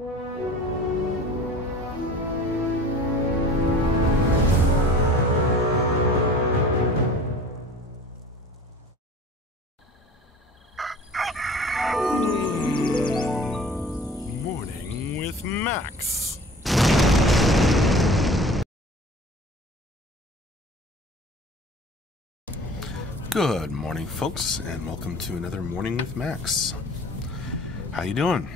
Morning with Max. Good morning, folks, and welcome to another Morning with Max. How you doing?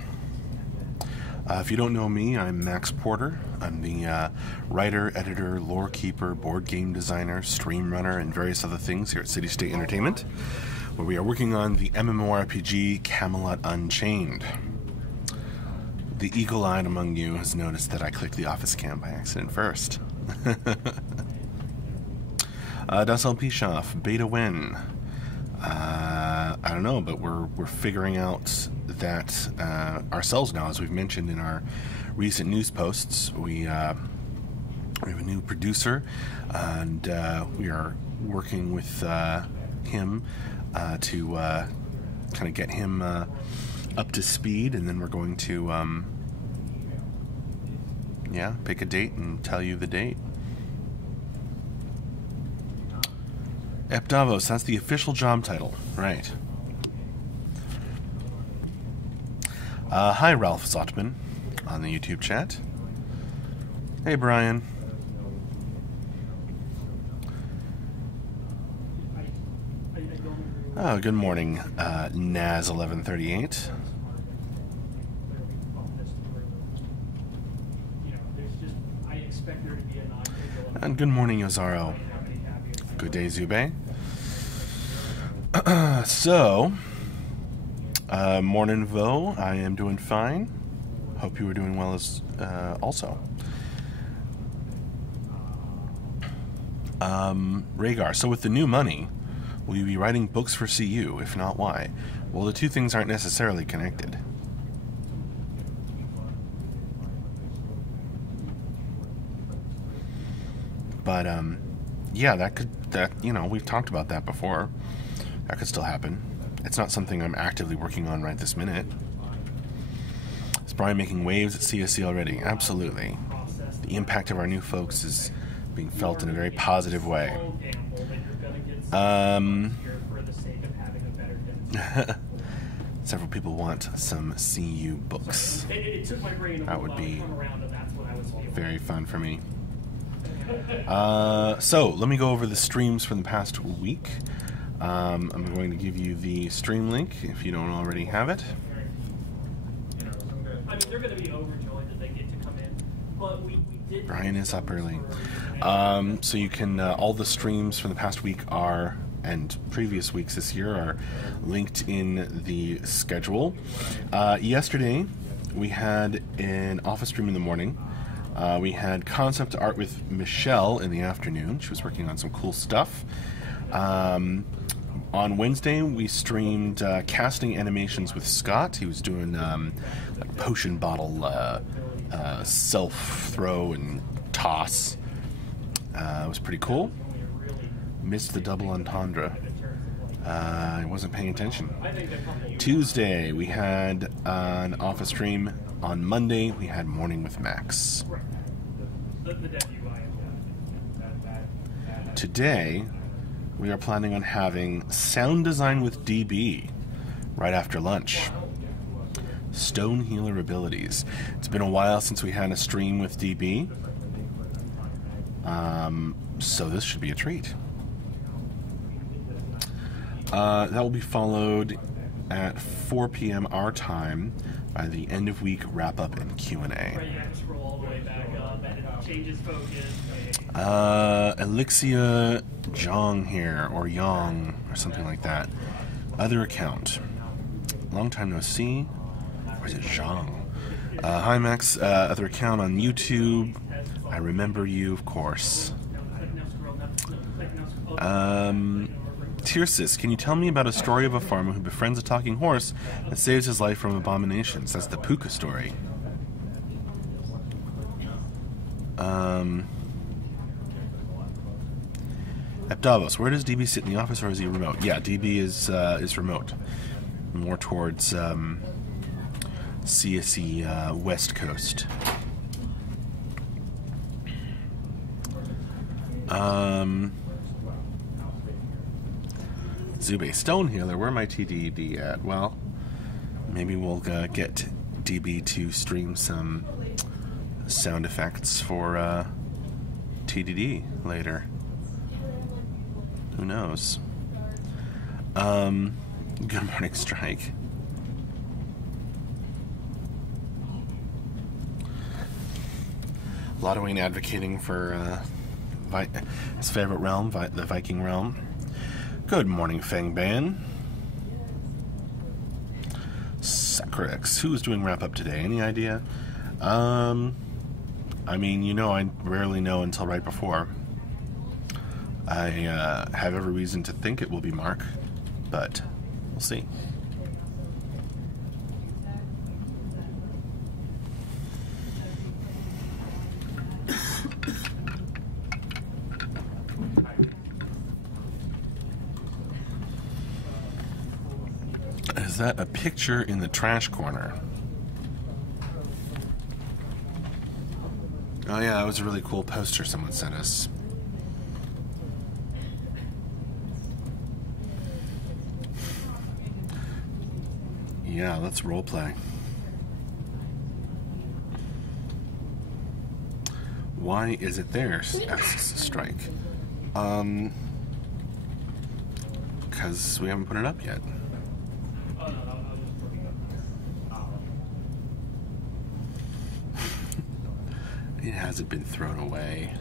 If you don't know me, I'm Max Porter. I'm the writer, editor, lore keeper, board game designer, stream runner, and various other things here at City State Entertainment, where we are working on the MMORPG Camelot Unchained. The eagle-eyed among you has noticed that I clicked the office cam by accident first. Das LP Schaff, beta when? I don't know, but we're figuring out that ourselves now, as we've mentioned in our recent news posts. We have a new producer, and we are working with him to kind of get him up to speed, and then we're going to pick a date and tell you the date. Ep Davos, that's the official job title, right? Hi, Ralph Zotman on the YouTube chat. Hey, Brian. Oh, good morning, Naz1138. And good morning, Yozaro. Good day, Zube. Morning, Vo. I am doing fine. Hope you are doing well as also. Rhaegar, so with the new money, will you be writing books for CU? If not, why? Well, the two things aren't necessarily connected. But, yeah, we've talked about that before. That could still happen. It's not something I'm actively working on right this minute. Is Brian making waves at CSC already? Absolutely. The impact of our new folks is being felt in a very positive way. Several people want some CU books. That would be very fun for me. So, let me go over the streams from the past week. I'm going to give you the stream link if you don't already have it. I mean, they're going to be overjoyed that they get to come in. But we did. Brian is up early. So you can, all the streams from the past week are, and previous weeks this year, are linked in the schedule. Yesterday, we had an office stream in the morning. We had concept art with Michelle in the afternoon. She was working on some cool stuff. On Wednesday, we streamed casting animations with Scott. He was doing like potion bottle self-throw and toss. It was pretty cool. Missed the double entendre. I wasn't paying attention. Tuesday, we had an office stream. On Monday, we had Morning with Max. Today, we are planning on having sound design with DB right after lunch. Stone healer abilities. It's been a while since we had a stream with DB. So this should be a treat. That will be followed at 4 p.m. our time by the end of week wrap up and Q&A. Right, you have to scroll all the way back up and it changes focus. Elixia Jong here, or Yong, or something like that. Other account. Long time no see. Or is it Zhang? Hi Max, other account on YouTube. I remember you, of course. Tirsis, can you tell me about a story of a farmer who befriends a talking horse that saves his life from abominations? That's the Puka story. Davos, where does DB sit in the office, or is he remote? Yeah, DB is remote. More towards CSE West Coast. Zube Stonehealer, where my TDD at? Well, maybe we'll get DB to stream some sound effects for TDD later. Who knows? Good morning, Strike. A lot of Wayne advocating for his favorite realm, the Viking realm. Good morning, Fangban. Sacrex, who's doing wrap up today? Any idea? I mean, you know, I rarely know until right before. I have every reason to think it will be Mark, but we'll see. Is that a picture in the trash corner? Oh yeah, that was a really cool poster someone sent us. Yeah, let's roleplay. Why is it there? Asks Strike. Because we haven't put it up yet. It hasn't been thrown away.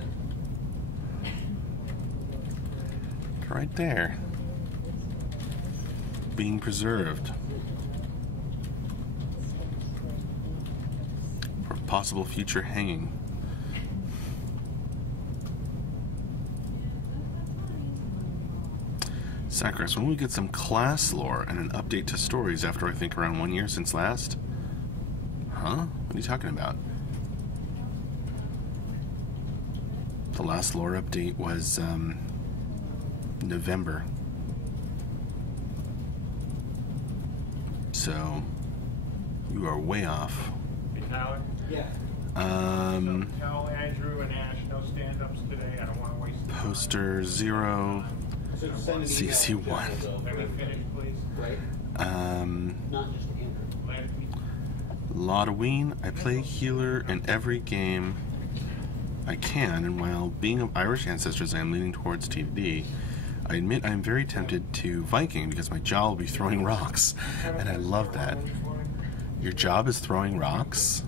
It's right there. Being preserved. For possible future hanging. Sacris, when we get some class lore and an update to stories after I think around 1 year since last? Huh? What are you talking about? The last lore update was November. So you are way off. Hey, Tyler? Yeah. So tell Andrew and Ash no stand-ups today. I don't want to waste Poster 0, So send an email CC1. to Let me finish, please. Right? Not just to Andrew. Let me. Lotaween, I play healer in every game I can, and while being of Irish ancestors, I am leaning towards TD. I admit I am very tempted to Viking because my jaw will be throwing rocks, and I love that. Your job is throwing rocks?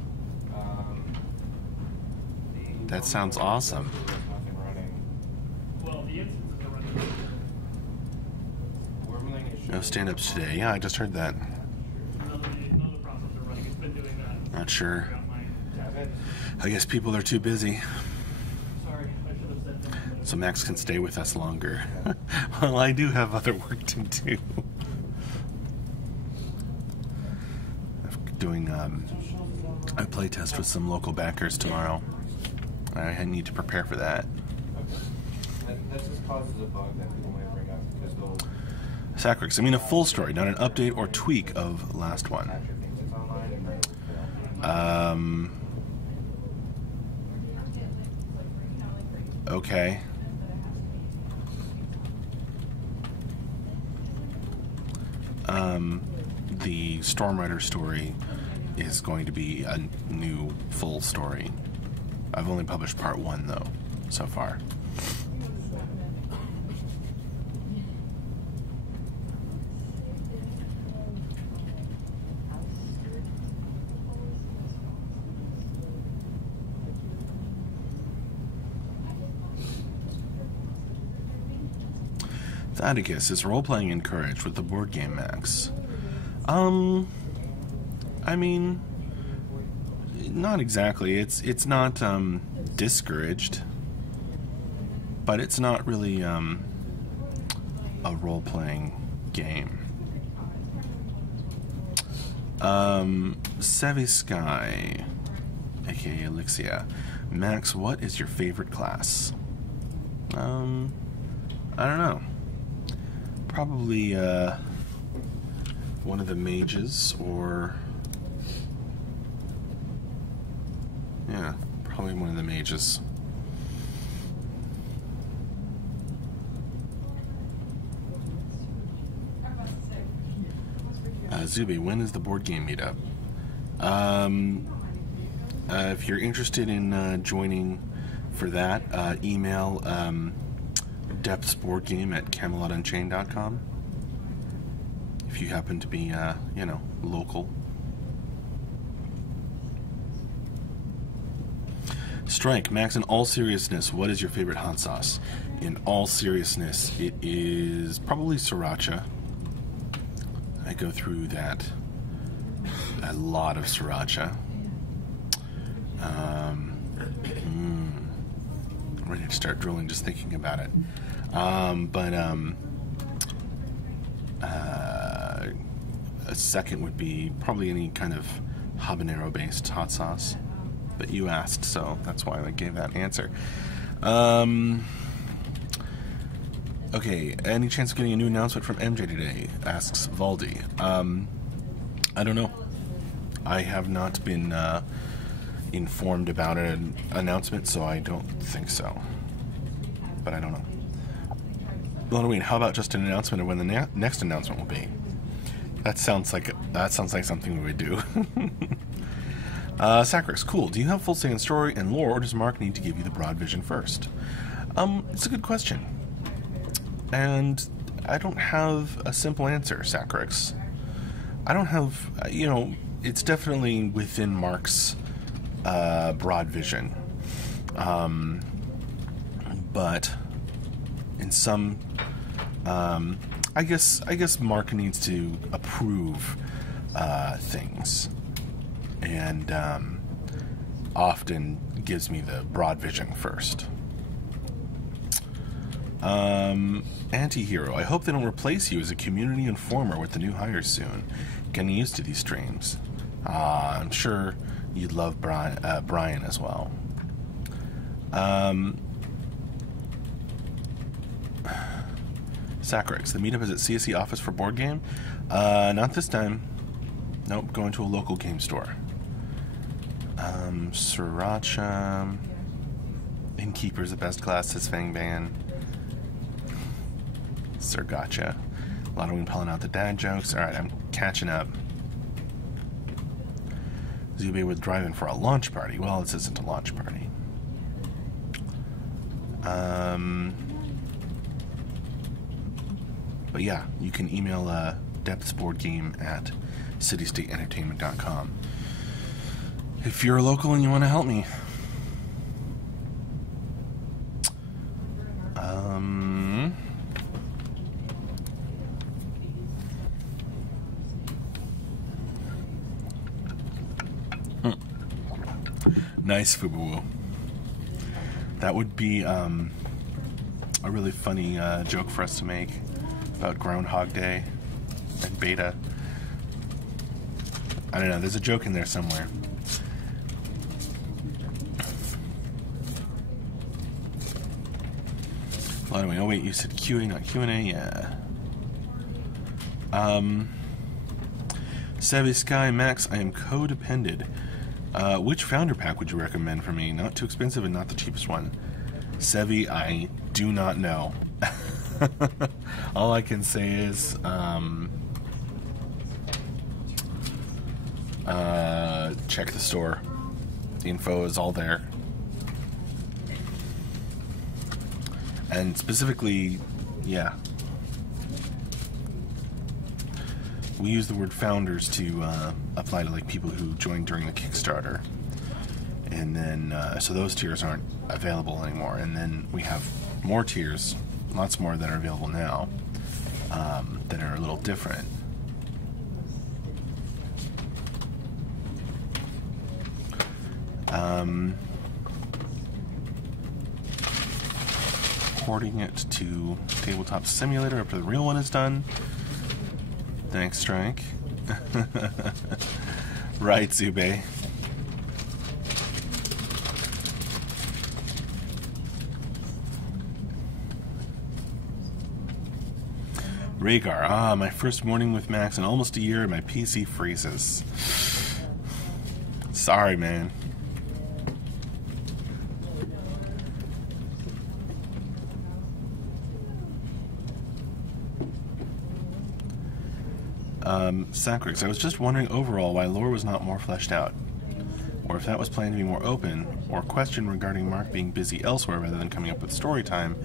That sounds awesome. Well, the instances are running. No stand-ups today. Yeah, I just heard that. Another process are running. It's been doing that. Not sure. Got my- I guess people are too busy, Sorry, I should have said that. so Max can stay with us longer. Well, I do have other work to do. I'm doing a play test with some local backers tomorrow. I need to prepare for that. That just causes a bug that people might bring up because they'll Sacrix, I mean a full story, not an update or tweak of last one. Patrick thinks it's online and then Okay. The Stormrider story is going to be a new full story. I've only published part 1 though, so far. Atticus, is role-playing encouraged with the board game Max? I mean, not exactly. It's not discouraged, but it's not really a role-playing game. Sevi Sky, aka Elixia. Max, what is your favorite class? I don't know. Probably one of the mages or Yeah, probably one of the mages. Zube, when is the board game meetup? If you're interested in joining for that, email depthsboardgame@CamelotUnchained.com. If you happen to be, local. Strike, Max, in all seriousness, what is your favorite hot sauce? In all seriousness, it is probably sriracha. I go through that, a lot of sriracha. I'm ready to start drooling just thinking about it. A second would be probably any kind of habanero-based hot sauce. But you asked, so that's why I gave that answer. Okay, any chance of getting a new announcement from MJ today? Asks Valdi. I don't know. I have not been informed about an announcement, so I don't think so. But I don't know. Halloween, how about just an announcement of when the next announcement will be? That sounds like something we would do. Sacrix, cool. Do you have full say in story and lore, or does Mark need to give you the broad vision first? It's a good question. And I don't have a simple answer, Sacrix. I don't have, it's definitely within Mark's broad vision. But in some, I guess Mark needs to approve things. And often gives me the broad vision first. Anti-hero, I hope they don't replace you as a community informer with the new hires soon. Getting used to these streams. I'm sure you'd love Brian as well. Sacrix, the meetup is at CSE office for board game? Not this time. Nope, going to a local game store. Sriracha. Innkeeper's the best class, says Fangban. Sir Gotcha. Halloween pulling out the dad jokes. Alright, I'm catching up. Zube with driving for a launch party. Well, this isn't a launch party. But yeah, you can email depthsboardgame@citystateentertainment.com if you're local and you want to help me. Nice, Fubuwu. That would be a really funny joke for us to make about Groundhog Day and Beta. I don't know, there's a joke in there somewhere. Well, anyway, oh wait, you said QA, not Q&A? Yeah. Savvy Sky Max, I am codependent. Which founder pack would you recommend for me? Not too expensive and not the cheapest one. Sevi, I do not know. All I can say is, check the store. The info is all there. And specifically, yeah. We use the word founders to apply to like people who joined during the Kickstarter, and then so those tiers aren't available anymore. And then we have more tiers, lots more that are available now, that are a little different. Porting it to Tabletop Simulator after the real one is done. Thanks, Strike. Right, Zube. Rhaegar, my first morning with Max in almost a year and my PC freezes. Sorry, man. Sacrix, I was just wondering overall why lore was not more fleshed out. Or if that was planned to be more open, or question regarding Mark being busy elsewhere rather than coming up with story time,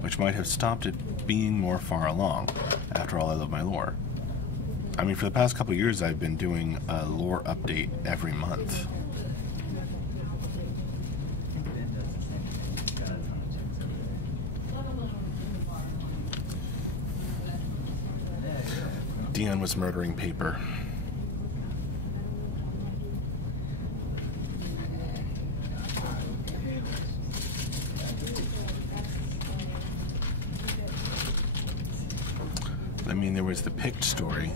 which might have stopped it being more far along. After all, I love my lore. I mean, for the past couple of years, I've been doing a lore update every month. Dion was murdering paper. I mean, there was the Picked story.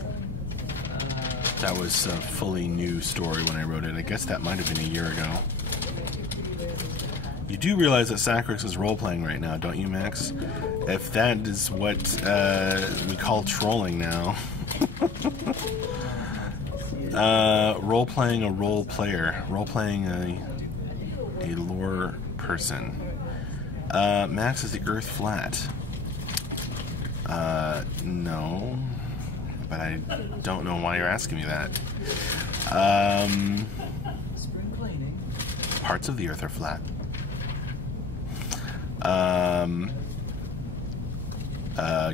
That was a fully new story when I wrote it. I guess that might have been a year ago. You do realize that Sacrix is role-playing right now, don't you, Max? If that is what we call trolling now. Role-playing a role player. Role-playing a lore person. Max, is the Earth flat? No, but I don't know why you're asking me that. Parts of the Earth are flat.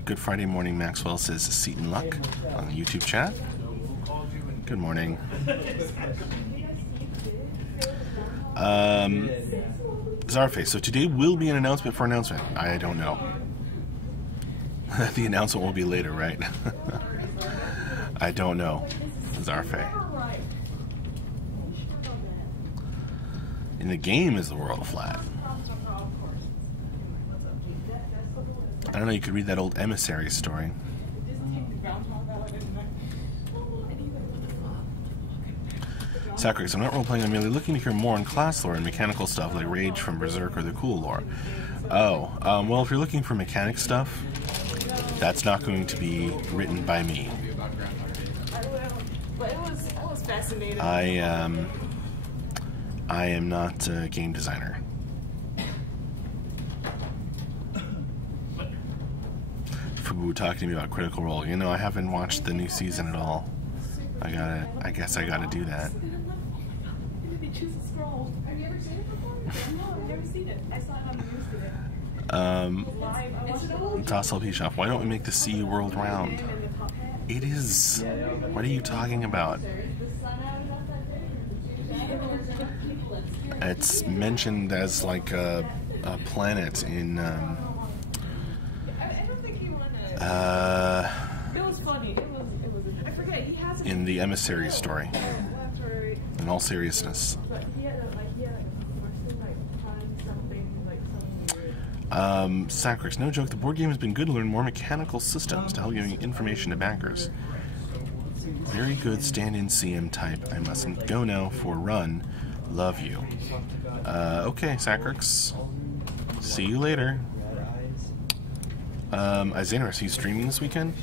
Good Friday morning, Maxwell says seat and luck on the YouTube chat. Good morning. Zarface, so today will be an announcement for announcement. I don't know. The announcement will be later, right? I don't know. Zarfe. In the game, is the world flat? I don't know, you could read that old Emissary story. Sacrix, I'm not role-playing, I'm merely looking to hear more on class lore and mechanical stuff like Rage from Berserk or the cool lore. Oh, well, if you're looking for mechanic stuff, that's not going to be written by me. I am not a game designer. Fubu talking to me about Critical Role. You know, I haven't watched the new season at all. I guess I gotta do that. Have you ever seen it before? No, I've never seen it. I saw it on the news today. Toss LP Shop, why don't we make the sea world round? It is. What are you talking about? It's mentioned as like a planet in I don't think he wanted it. It was funny. It was. I forget. He has. In the Emissary story. In all seriousness. Sacrix, no joke, the board game has been good to learn more mechanical systems to help giving information to backers. Very good stand-in CM type. I mustn't go now for run. Love you. Okay, Sacrix. See you later. Isaiah, are you streaming this weekend?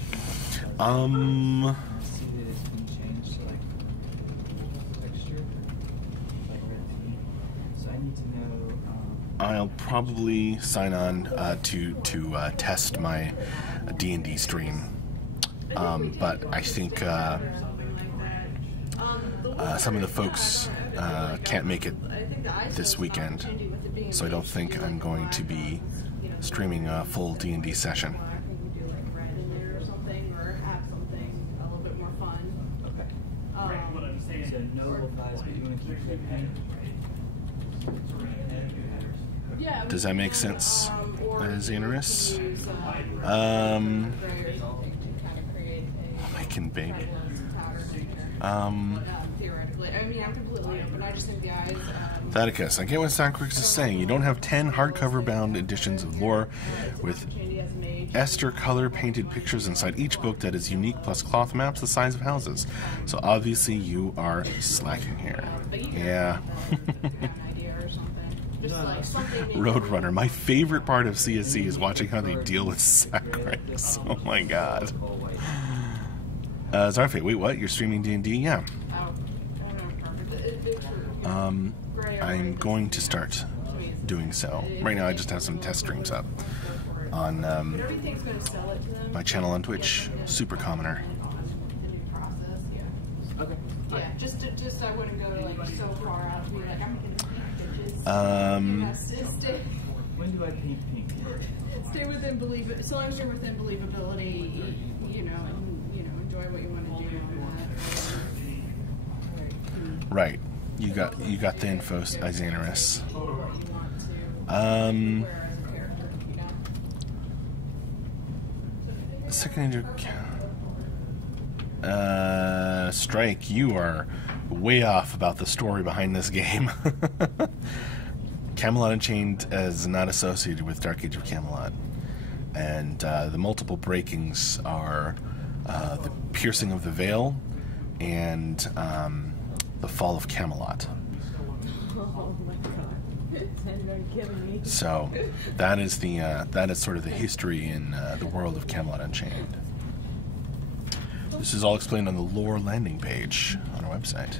I'll probably sign on to test my D&D stream, but I think some of the folks can't make it this weekend, so I don't think I'm going to be streaming a full D&D session. Does that make sense, Xanaris? I can bake. Thaddeus, I get what Sacrix is saying. You don't have 10 hardcover bound editions of lore with ester color painted pictures inside each book that is unique, plus cloth maps the size of houses. So obviously you are slacking here. Yeah. Roadrunner. My favorite part of CSC is watching how they deal with Sacrix. Oh my god. Zarfe, wait, what? You're streaming D&D? Yeah. I'm going to start doing so. Right now I just have some test streams up on my channel on Twitch, Super Commoner. just so I wouldn't go like so far out to be like I'm gonna beat bitches. When do I paint pink? Stay within so long as you're within believability, you know, and enjoy what you want to do. Right. You got the info, Xanaris. Second Strike, you are way off about the story behind this game. Camelot Unchained is not associated with Dark Age of Camelot. And the multiple breakings are the piercing of the veil and the fall of Camelot. Oh my god. You're kidding me. So that is sort of the history in the world of Camelot Unchained. This is all explained on the lore landing page on our website.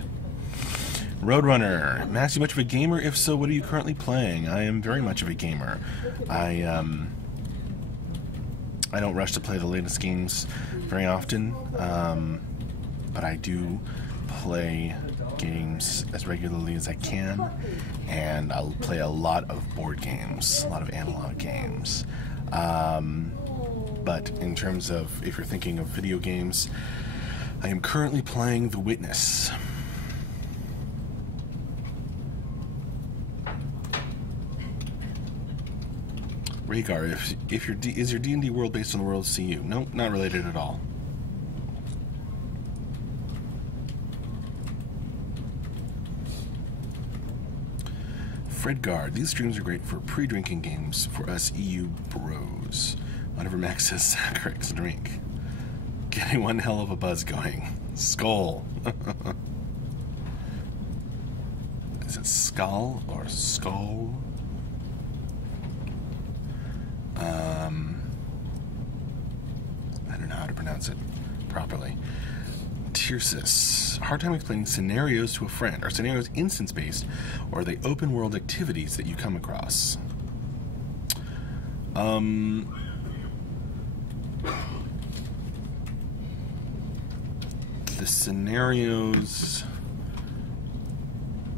Roadrunner, Max, you much of a gamer? If so, what are you currently playing? I am very much of a gamer. I don't rush to play the latest games very often, but I do play games as regularly as I can, and I'll play a lot of board games, a lot of analog games. But in terms of, if you're thinking of video games, I am currently playing The Witness. Rhaegar, is your D&D world based on the world of CU? Nope, not related at all. Fredgard, these streams are great for pre-drinking games for us EU bros. Whenever Max says Sacrex drink. Getting one hell of a buzz going. Skull. Is it skull or skull? I don't know how to pronounce it properly. Tirsis. Hard time explaining scenarios to a friend. Are scenarios instance-based, or are they open-world activities that you come across? The scenarios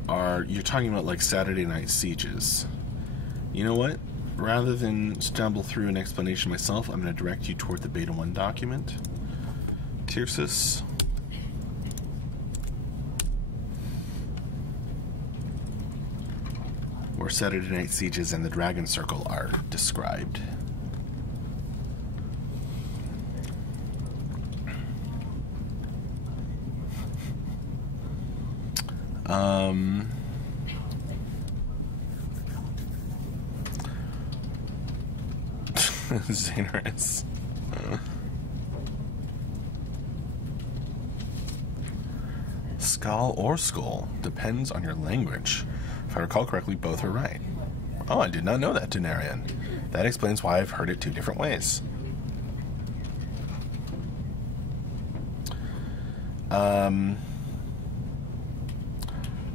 are... You're talking about, like, Saturday Night Sieges. You know what? Rather than stumble through an explanation myself, I'm going to direct you toward the Beta 1 document. Tirsis. Where Saturday Night Sieges and the Dragon Circle are described. Xanaris. Skull or skull depends on your language. If I recall correctly, both are right. Oh, I did not know that, Denarian. That explains why I've heard it two different ways.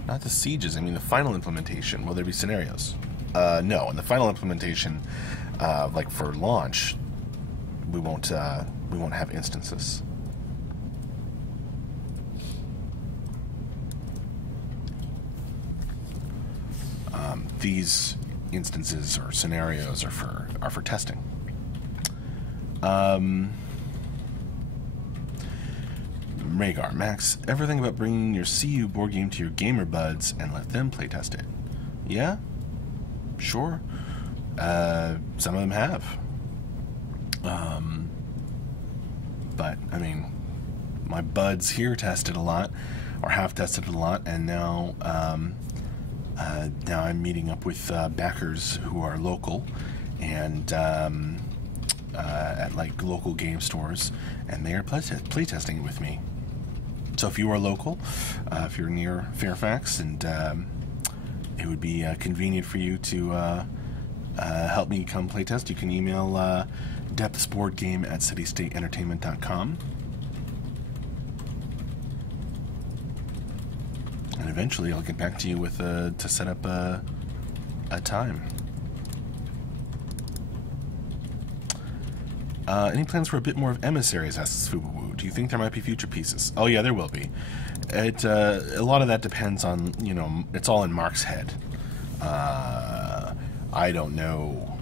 Not the sieges. I mean, the final implementation. Will there be scenarios? No. In the final implementation, like for launch, we won't have instances. These instances or scenarios are for testing. Rhaegar, Max, ever think about bringing your CU board game to your gamer buds and let them play test it? Yeah, sure. Some of them have. But I mean, my buds here tested a lot, or have tested a lot, and now now I'm meeting up with backers who are local and at like local game stores, and they are playtesting it with me. So if you are local, if you're near Fairfax, and it would be convenient for you to help me come playtest, you can email depthsboardgame@citystateentertainment.com. And eventually I'll get back to you with to set up a time. Any plans for a bit more of emissaries? Asks Fubuwu. Do you think there might be future pieces? Oh yeah, there will be. a lot of that depends on, it's all in Mark's head. I don't know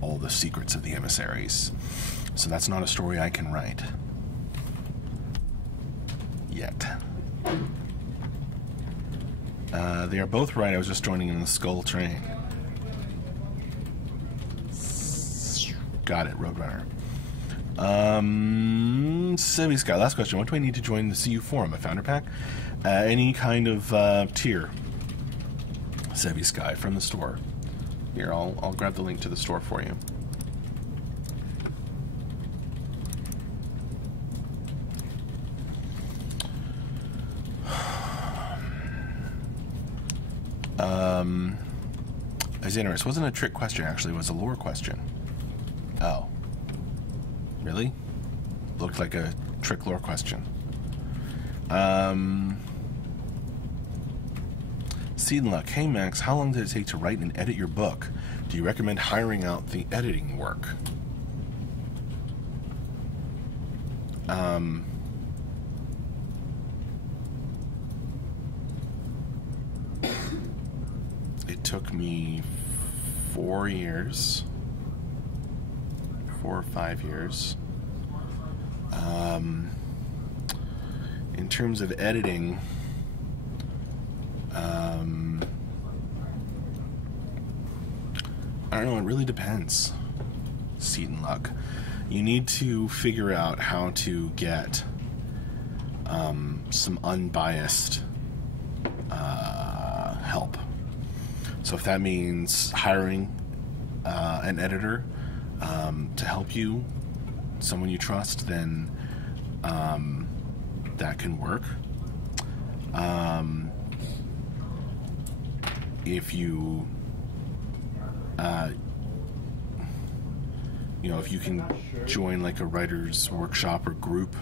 all the secrets of the emissaries, so that's not a story I can write yet. They are both right. I was just joining in the Skull train. Got it, Roadrunner. Sevi Sky, last question. What do I need to join the CU forum? A founder pack? Any kind of tier. Sevi Sky from the store. Here, I'll grab the link to the store for you. Xanaris, wasn't a trick question, actually. It was a lore question. Oh. Really? Looked like a trick lore question. Seed and Luck. Hey Max, how long did it take to write and edit your book? Do you recommend hiring out the editing work? It took me 4 years. 4 or 5 years. In terms of editing, I don't know, it really depends. Seed and Luck. You need to figure out how to get some unbiased help. So if that means hiring an editor to help you, someone you trust, then that can work. If you if you can join like a writer's workshop or group,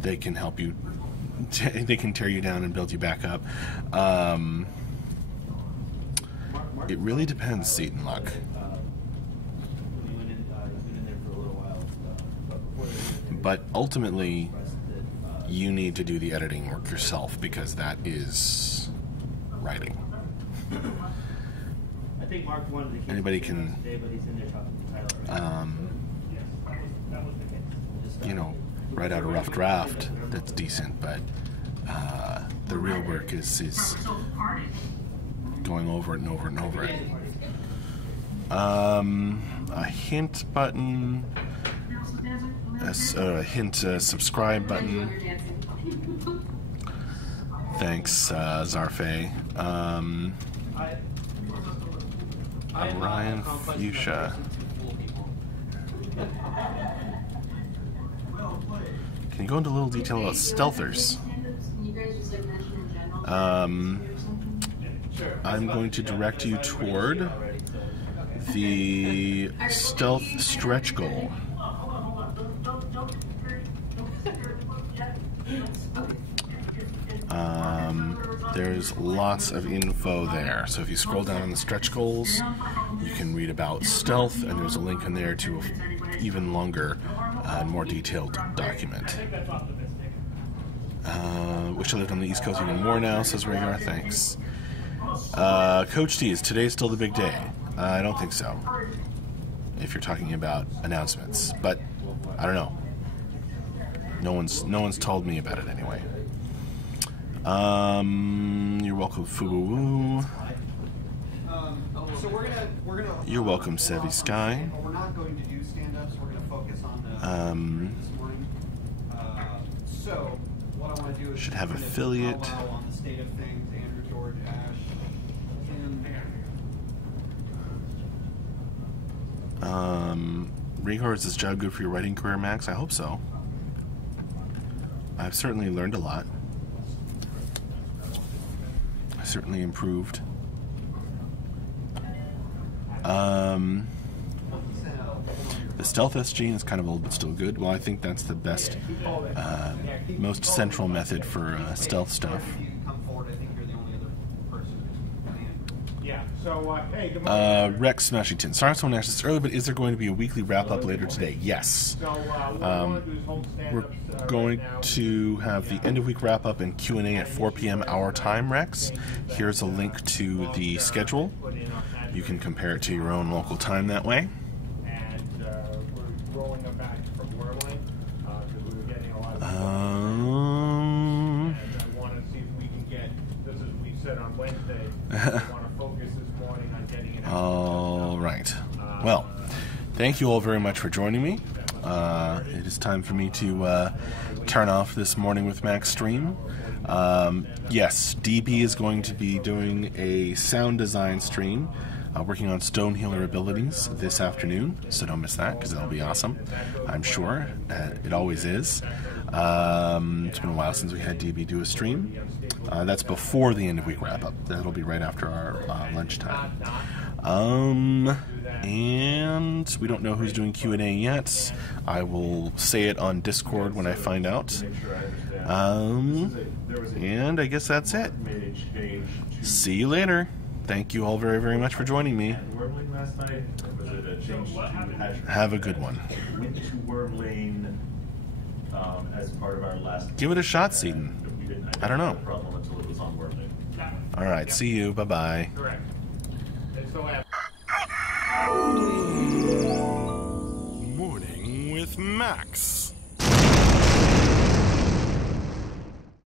they can help you. They can tear you down and build you back up. It really depends, Seed and Luck. But ultimately, you need to do the editing work yourself, because that is writing. I think Mark wanted to Anybody can, today, but he's in there talking to Tyler. write out a rough draft that's decent, but the real work is going over it and over and over it. A hint button, a hint subscribe button. Thanks, Zarfe. Ryan Fuchsia. Can you go into a little detail about stealthers? I'm going to direct you toward the stealth stretch goal. There's lots of info there. So if you scroll down on the stretch goals, you can read about stealth, and there's a link in there to an even longer and more detailed document. Wish I lived on the East Coast even more now, says Rhaegar. Thanks. Coach T, is today still the big day? I don't think so. If you're talking about announcements, but I don't know. No one's told me about it anyway. You're welcome, Fubu. So we're gonna. You're welcome, Sevi Sky. We're not going to do stand-ups. We're going to focus on the this morning. So what I want to do is should have kind of affiliate. on the state of things. Andrew, George, Ash, and Rhaegar, is this job good for your writing career, Max? I hope so. I've certainly learned a lot. I certainly improved. The stealth SG is kind of old but still good. Well, I think that's the best, most central method for stealth stuff. come forward. I think you're the only other person who's Yeah. Hey, good morning. Rex Smashington. Sorry if someone asked this earlier, but is there going to be a weekly wrap-up later today? Yes. We're going to have the end-of-week wrap-up and Q&A at 4 p.m. our time, Rex. Here's a link to the schedule. You can compare it to your own local time that way. And we're rolling them back from Wormling because we were getting a lot of. And I want to see if we can get. This is we said on Wednesday. We want to focus this morning on getting it. All right. Well, thank you all very much for joining me. It is time for me to turn off this Morning with Max stream. Yes, DB is going to be doing a sound design stream, working on stone healer abilities this afternoon, so don't miss that because it'll be awesome, I'm sure. It always is. It's been a while since we had DB do a stream. That's before the end of week wrap up. That'll be right after our lunchtime. And we don't know who's doing Q&A yet. I will say it on Discord when I find out. And I guess that's it. See you later. Thank you all very, very much for joining me. Have a good one. Give it a shot, Seaton. I don't know. Alright, see you. Bye-bye. Correct. And so Morning with Max.